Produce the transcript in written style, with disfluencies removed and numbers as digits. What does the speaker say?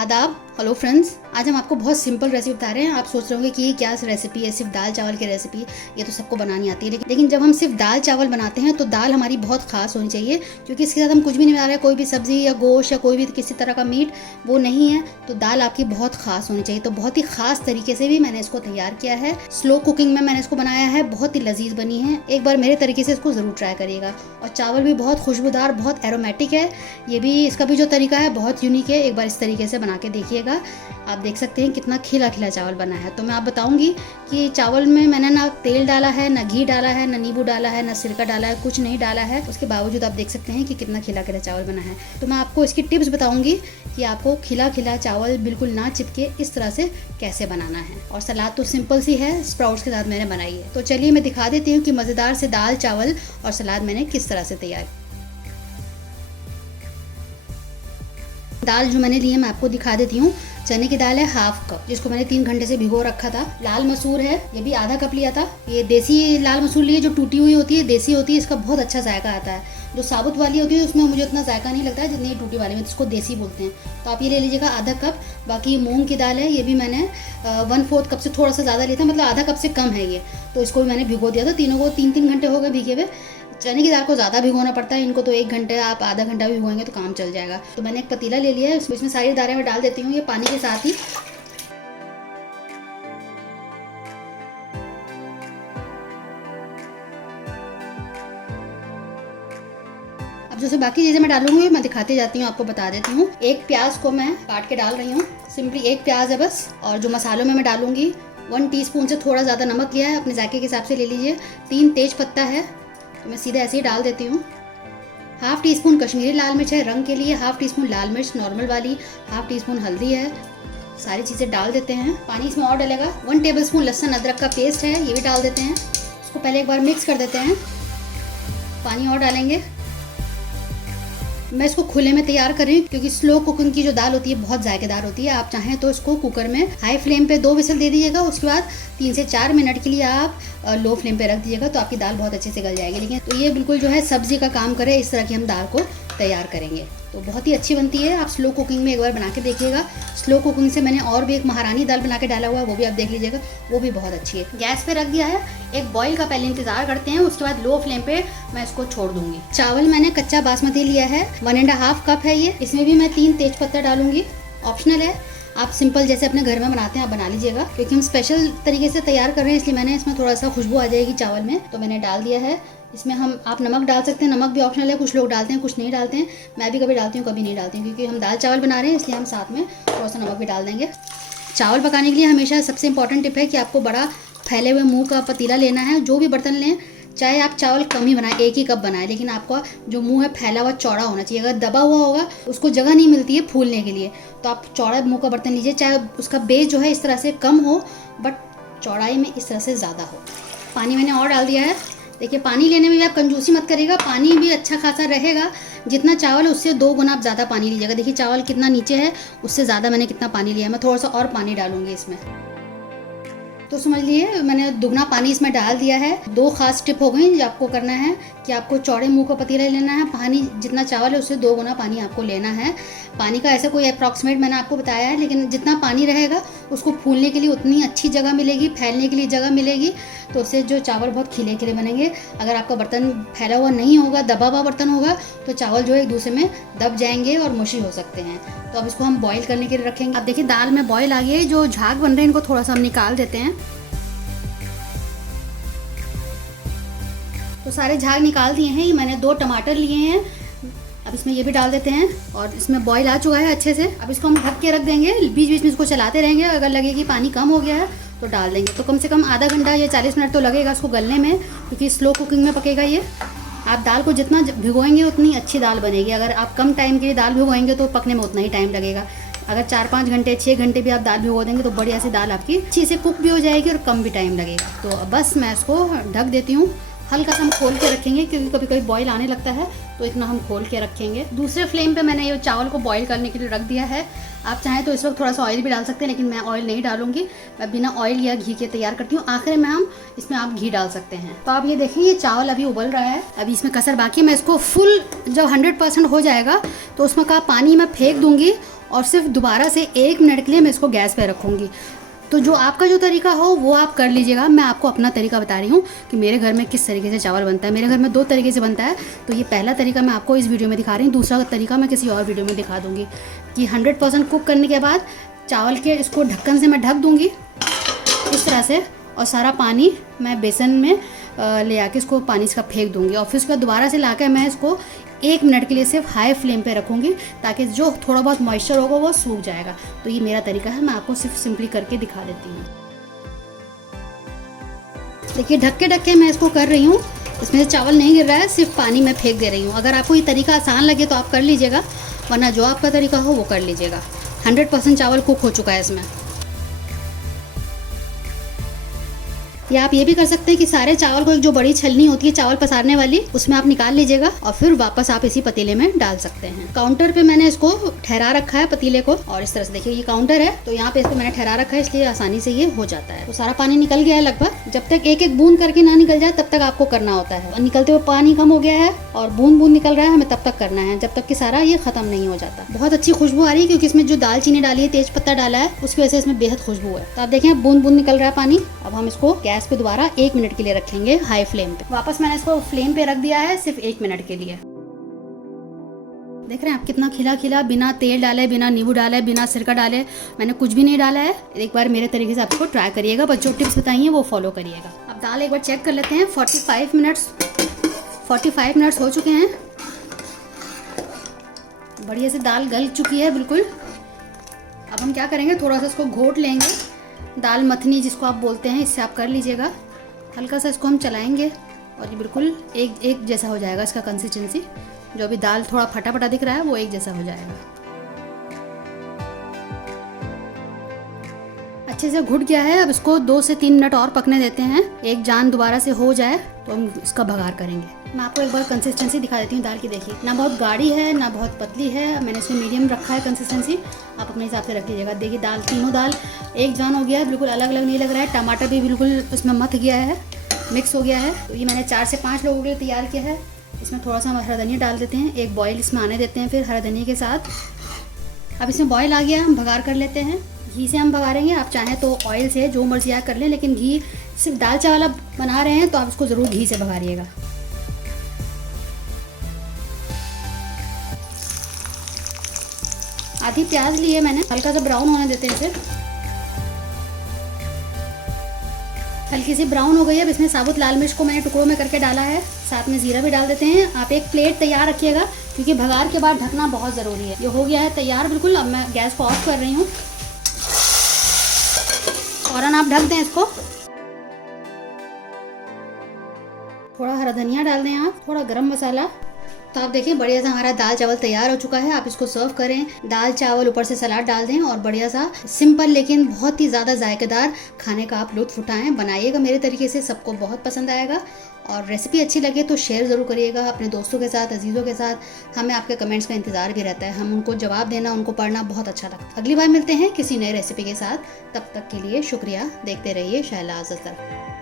आदाब, hello friends. आज हम आपको बहुत सिंपल रेसिपी बता रहे हैं। आप सोच रहे होंगे कि ये क्या रेसिपी है, सिर्फ दाल चावल की रेसिपी, ये तो सबको बनानी आती है। लेकिन जब हम सिर्फ दाल चावल बनाते हैं तो दाल हमारी बहुत खास होनी चाहिए, क्योंकि इसके साथ हम कुछ भी नहीं बना रहे हैं, कोई भी सब्जी या गोश्त या कोई भी किसी तरह का मीट वो नहीं है। तो दाल आपकी बहुत खास होनी चाहिए। तो बहुत ही खास तरीके से भी मैंने इसको तैयार किया है। स्लो कुकिंग में मैंने इसको बनाया है, बहुत ही लजीज बनी है। एक बार मेरे तरीके से इसको ज़रूर ट्राई करिएगा। और चावल भी बहुत खुशबूदार, बहुत एरोमेटिक है। ये भी इसका भी जो तरीका है बहुत यूनिक है। एक बार इस तरीके से बना के देखिएगा। आप देख सकते हैं कितना खिला खिला चावल बना है। तो मैं आप बताऊंगी कि चावल में मैंने ना तेल डाला है, ना घी डाला है, ना नींबू डाला है, ना सिरका डाला है, कुछ नहीं डाला है। उसके बावजूद आप देख सकते हैं कि कितना खिला खिला चावल बना है। तो मैं आपको इसकी टिप्स बताऊंगी कि आपको खिला खिला चावल बिल्कुल ना चिपके इस तरह से कैसे बनाना है। और सलाद तो सिंपल सी है, स्प्राउट्स के साथ मैंने बनाई है। तो चलिए मैं दिखा देती हूँ कि मज़ेदार से दाल चावल और सलाद मैंने किस तरह से तैयार। दाल जो मैंने ली है मैं आपको दिखा देती हूँ। चने की दाल है हाफ कप, जिसको मैंने 3 घंटे से भिगो रखा था। लाल मसूर है, ये भी आधा कप लिया था। ये देसी लाल मसूर लिए, जो टूटी हुई होती है, देसी होती है, इसका बहुत अच्छा जायका आता है। जो साबुत वाली होती है उसमें मुझे उतना जायका नहीं लगता है जितनी टूटी वाली में, इसको देसी बोलते हैं। तो आप ये ले लीजिएगा आधा कप। बाकी मूंग की दाल है, ये भी मैंने 1/4 कप से थोड़ा सा ज़्यादा लिया था, मतलब आधा कप से कम है ये। तो इसको भी मैंने भिगो दिया था। तीनों को 3-3 घंटे हो गए भीगे हुए। चने की दाल को ज़्यादा भिगोना पड़ता है, इनको तो 1 घंटे, आप आधा घंटा भी भिगोएंगे तो काम चल जाएगा। तो मैंने एक पतीला ले लिया है, इसमें सारी दालें मैं डाल देती हूँ ये पानी के साथ ही। अब जैसे बाकी चीज़ें मैं डालूंगी मैं दिखाती जाती हूँ, आपको बता देती हूँ। एक प्याज को मैं काट के डाल रही हूँ, सिंपली एक प्याज है बस। और जो मसालों में मैं डालूंगी 1 टीस्पून से थोड़ा ज़्यादा नमक लिया है, अपने जायके के हिसाब से ले लीजिए। 3 तेज पत्ता है, तो मैं सीधे ऐसे ही डाल देती हूँ। हाफ टी स्पून कश्मीरी लाल मिर्च है रंग के लिए, हाफ टी स्पून लाल मिर्च नॉर्मल वाली, हाफ टी स्पून हल्दी है। सारी चीज़ें डाल देते हैं। पानी इसमें और डलेगा। 1 टेबलस्पून लहसुन अदरक का पेस्ट है, ये भी डाल देते हैं। इसको पहले एक बार मिक्स कर देते हैं। पानी और डालेंगे। मैं इसको खुले में तैयार कर रही हूँ, क्योंकि स्लो कुकिंग की जो दाल होती है बहुत जायकेदार होती है। आप चाहें तो इसको कुकर में हाई फ्लेम पे 2 विसल दे दीजिएगा, उसके बाद 3 से 4 मिनट के लिए आप लो फ्लेम पे रख दीजिएगा, तो आपकी दाल बहुत अच्छे से गल जाएगी। लेकिन तो ये बिल्कुल जो है सब्जी का काम करे, इस तरह की हम दाल को तैयार करेंगे तो बहुत ही अच्छी बनती है। आप स्लो कुकिंग में एक बार बना के देखिएगा। स्लो कुकिंग से मैंने और भी एक महारानी दाल बना के डाला हुआ है, वो भी आप देख लीजिएगा, वो भी बहुत अच्छी है। गैस पे रख दिया है। एक बॉईल का पहले इंतजार करते हैं, उसके बाद लो फ्लेम पे मैं इसको छोड़ दूंगी। चावल मैंने कच्चा बासमती लिया है, 1.5 कप है ये। इसमें भी मैं 3 तेज पत्ता डालूंगी, ऑप्शनल है। आप सिंपल जैसे अपने घर में बनाते हैं आप बना लीजिएगा, क्योंकि हम स्पेशल तरीके से तैयार कर रहे हैं, इसलिए मैंने इसमें थोड़ा सा खुशबू आ जाएगी चावल में, तो मैंने डाल दिया है। इसमें आप नमक डाल सकते हैं, नमक भी ऑप्शनल है। कुछ लोग डालते हैं, कुछ नहीं डालते हैं। मैं भी कभी डालती हूँ, कभी नहीं डालती हूँ, क्योंकि हम दाल चावल बना रहे हैं, इसलिए हम साथ में थोड़ा सा नमक भी डाल देंगे। चावल पकाने के लिए हमेशा सबसे इंपॉर्टेंट टिप है कि आपको बड़ा फैले हुए मुँह का पतीला लेना है। जो भी बर्तन लें, चाहे आप चावल कम ही बनाएं, 1 ही कप बनाएं, लेकिन आपका जो मुंह है फैला हुआ चौड़ा होना चाहिए। अगर दबा हुआ होगा उसको जगह नहीं मिलती है फूलने के लिए। तो आप चौड़ा मुंह का बर्तन लीजिए, चाहे उसका बेस जो है इस तरह से कम हो, बट चौड़ाई में इस तरह से ज़्यादा हो। पानी मैंने और डाल दिया है। देखिए, पानी लेने में भी आप कंजूसी मत करिएगा, पानी भी अच्छा खासा रहेगा। जितना चावल है उससे 2 गुना आप ज़्यादा पानी लीजिएगा। देखिए चावल कितना नीचे है, उससे ज़्यादा मैंने कितना पानी लिया है। मैं थोड़ा सा और पानी डालूंगी इसमें। तो समझ लिए मैंने दुगना पानी इसमें डाल दिया है। 2 खास टिप हो गई जो आपको करना है कि आपको चौड़े मुंह का पतीला लेना है। पानी जितना चावल है उससे 2 गुना पानी आपको लेना है। पानी का ऐसा कोई अप्रॉक्सीमेट मैंने आपको बताया है, लेकिन जितना पानी रहेगा उसको फूलने के लिए उतनी अच्छी जगह मिलेगी, फैलने के लिए जगह मिलेगी, तो उससे जो चावल बहुत खिले खिले बनेंगे। अगर आपका बर्तन फैला हुआ नहीं होगा, दबा हुआ बर्तन होगा, तो चावल जो है एक दूसरे में दब जाएंगे और मुशी हो सकते हैं। तो अब इसको हम बॉईल करने के लिए रखेंगे। अब देखिए दाल में बॉईल आ गई है। जो झाग बन रहे हैं इनको थोड़ा सा हम निकाल देते हैं। तो सारे झाग निकाल दिए हैं। ये मैंने 2 टमाटर लिए हैं, अब इसमें ये भी डाल देते हैं। और इसमें बॉईल आ चुका है अच्छे से। अब इसको हम ढक के रख देंगे, बीच बीच में इसको चलाते रहेंगे। अगर लगे कि पानी कम हो गया है तो डाल देंगे। तो कम से कम आधा घंटा या 40 मिनट तो लगेगा इसको गलने में, क्योंकि स्लो कुकिंग में पकेगा ये। आप दाल को जितना भिगोएंगे उतनी अच्छी दाल बनेगी। अगर आप कम टाइम के लिए दाल भिगोएंगे तो पकने में उतना ही टाइम लगेगा। अगर 4-5 घंटे 6 घंटे भी आप दाल भिगो देंगे तो बढ़िया सी दाल आपकी अच्छी से कुक भी हो जाएगी और कम भी टाइम लगेगा। तो बस मैं इसको ढक देती हूँ। हल्का सा हम खोल के रखेंगे, क्योंकि कभी कभी बॉईल आने लगता है, तो इतना हम खोल के रखेंगे। दूसरे फ्लेम पे मैंने ये चावल को बॉईल करने के लिए रख दिया है। आप चाहें तो इस वक्त थोड़ा सा ऑयल भी डाल सकते हैं, लेकिन मैं ऑयल नहीं डालूंगी। मैं बिना ऑयल या घी के तैयार करती हूँ। आखिर में हम इसमें आप घी डाल सकते हैं। तो आप ये देखें, ये चावल अभी उबल रहा है, अभी इसमें कसर बाकी है। मैं इसको फुल जब 100% हो जाएगा तो उसमें का पानी मैं फेंक दूंगी और सिर्फ दोबारा से 1 मिनट के लिए मैं इसको गैस पे रखूँगी। तो जो आपका जो तरीका हो वो आप कर लीजिएगा। मैं आपको अपना तरीका बता रही हूँ कि मेरे घर में किस तरीके से चावल बनता है। मेरे घर में 2 तरीके से बनता है, तो ये पहला तरीका मैं आपको इस वीडियो में दिखा रही हूँ, दूसरा तरीका मैं किसी और वीडियो में दिखा दूँगी। कि 100% कुक करने के बाद चावल के इसको ढक्कन से मैं ढक दूँगी इस तरह से, और सारा पानी मैं बेसन में ले आके इसको पानी इसका फेंक दूँगी, और फिर उसके बाद दोबारा से ला मैं इसको 1 मिनट के लिए सिर्फ हाई फ्लेम पे रखूँगी, ताकि जो थोड़ा बहुत मॉइस्चर होगा वो सूख जाएगा। तो ये मेरा तरीका है, मैं आपको सिर्फ सिंपली करके दिखा देती हूँ। देखिए ढक के मैं इसको कर रही हूँ, इसमें से चावल नहीं गिर रहा है, सिर्फ पानी में फेंक दे रही हूँ। अगर आपको ये तरीका आसान लगे तो आप कर लीजिएगा, वरना जो आपका तरीका हो वो कर लीजिएगा। 100% चावल कुक हो चुका है इसमें। या आप ये भी कर सकते हैं कि सारे चावल को एक जो बड़ी छलनी होती है चावल पसारने वाली, उसमें आप निकाल लीजिएगा और फिर वापस आप इसी पतीले में डाल सकते हैं। काउंटर पे मैंने इसको ठहरा रखा है पतीले को, और इस तरह से देखिए ये काउंटर है, तो यहाँ पे इसको मैंने ठहरा रखा है, इसलिए आसानी से ये हो जाता है। तो सारा पानी निकल गया है लगभग। जब तक एक बूंद करके ना निकल जाए तब तक आपको करना होता है, और निकलते हुए पानी कम हो गया है और बूंद निकल रहा है, हमें तब तक करना है जब तक कि सारा ये खत्म नहीं हो जाता। बहुत अच्छी खुशबू आ रही है, क्योंकि इसमें जो दालचीनी डाली है, तेज पत्ता डाला है, उसकी वजह से इसमें बेहद खुशबू है। तो आप देखें बूंद निकल रहा है पानी। अब हम इसको गैस पे दोबारा 1 मिनट के लिए रखेंगे हाई फ्लेम पे। वापस मैंने इसको फ्लेम पे रख दिया है सिर्फ 1 मिनट के लिए। देख रहे हैं आप कितना खिला खिला, बिना तेल डाले, बिना नींबू डाले, बिना सिरका डाले, मैंने कुछ भी नहीं डाला है। एक बार मेरे तरीके से आपको ट्राई करिएगा, बस जो टिप्स बताई हैं वो फॉलो करिएगा। अब दाल एक बार चेक कर लेते हैं। 45 मिनट्स हो चुके हैं। बढ़िया से दाल गल चुकी है बिल्कुल। अब हम क्या करेंगे, थोड़ा सा इसको घोट लेंगे, दाल मथनी जिसको आप बोलते हैं, इससे आप कर लीजिएगा। हल्का सा इसको हम चलाएंगे और ये बिल्कुल एक जैसा हो जाएगा इसका कंसिस्टेंसी। जो अभी दाल थोड़ा फटा फटा दिख रहा है वो एक जैसा हो जाएगा। अच्छे से घुट गया है। अब इसको 2 से 3 मिनट और पकने देते हैं। एक जान दोबारा से हो जाए तो हम इसका भगार करेंगे। मैं आपको एक बार कंसिस्टेंसी दिखा देती हूँ दाल की। देखिए ना बहुत गाढ़ी है ना बहुत पतली है, मैंने इसमें मीडियम रखा है कंसिस्टेंसी। आप अपने हिसाब से रख लीजिएगा। देखिए दाल, तीनों दाल एक जान हो गया है, बिल्कुल अलग अलग नहीं लग रहा है। टमाटर भी बिल्कुल इसमें मथ गया है, मिक्स हो गया है। तो ये मैंने 4 से 5 लोगों के लिए तैयार किया है। इसमें थोड़ा सा हम हरा धनिया डाल देते हैं, एक बॉयल इसमें आने देते हैं फिर हरा धनिया के साथ। अब इसमें बॉयल आ गया, हम भगार कर लेते हैं। घी से हम भगारेंगे, आप चाहें तो ऑयल से, जो मर्जी आप कर लें, लेकिन घी सिर्फ दाल चावल आप बना रहे हैं तो आप इसको ज़रूर घी से भगारिएगा। आधी प्याज ली है मैंने, हल्का सा ब्राउन होने देते हैं इसे। हल्की सी ब्राउन हो गई है। अब इसमें साबुत लाल मिर्च को मैंने टुकड़ों में करके डाला है, साथ में जीरा भी डाल देते हैं। आप एक प्लेट तैयार रखिएगा, क्योंकि भगार के बाद ढकना बहुत ज़रूरी है। ये हो गया है तैयार बिल्कुल। अब मैं गैस को ऑफ कर रही हूँ, फौरन आप ढक दें इसको। थोड़ा हरा धनिया डाल दें आप, थोड़ा गरम मसाला। तो आप देखिए बढ़िया सा हमारा दाल चावल तैयार हो चुका है। आप इसको सर्व करें, दाल चावल ऊपर से सलाद डाल दें, और बढ़िया सा सिंपल लेकिन बहुत ही ज़्यादा जायकेदार खाने का आप लुत्फ उठाएं। बनाइएगा मेरे तरीके से, सबको बहुत पसंद आएगा। और रेसिपी अच्छी लगे तो शेयर ज़रूर करिएगा अपने दोस्तों के साथ, अजीज़ों के साथ। हमें आपके कमेंट्स का इंतज़ार भी रहता है, हम उनको जवाब देना, उनको पढ़ना बहुत अच्छा लगता है। अगली बार मिलते हैं किसी नई रेसिपी के साथ, तब तक के लिए शुक्रिया। देखते रहिए शहलाज़ अज़हर।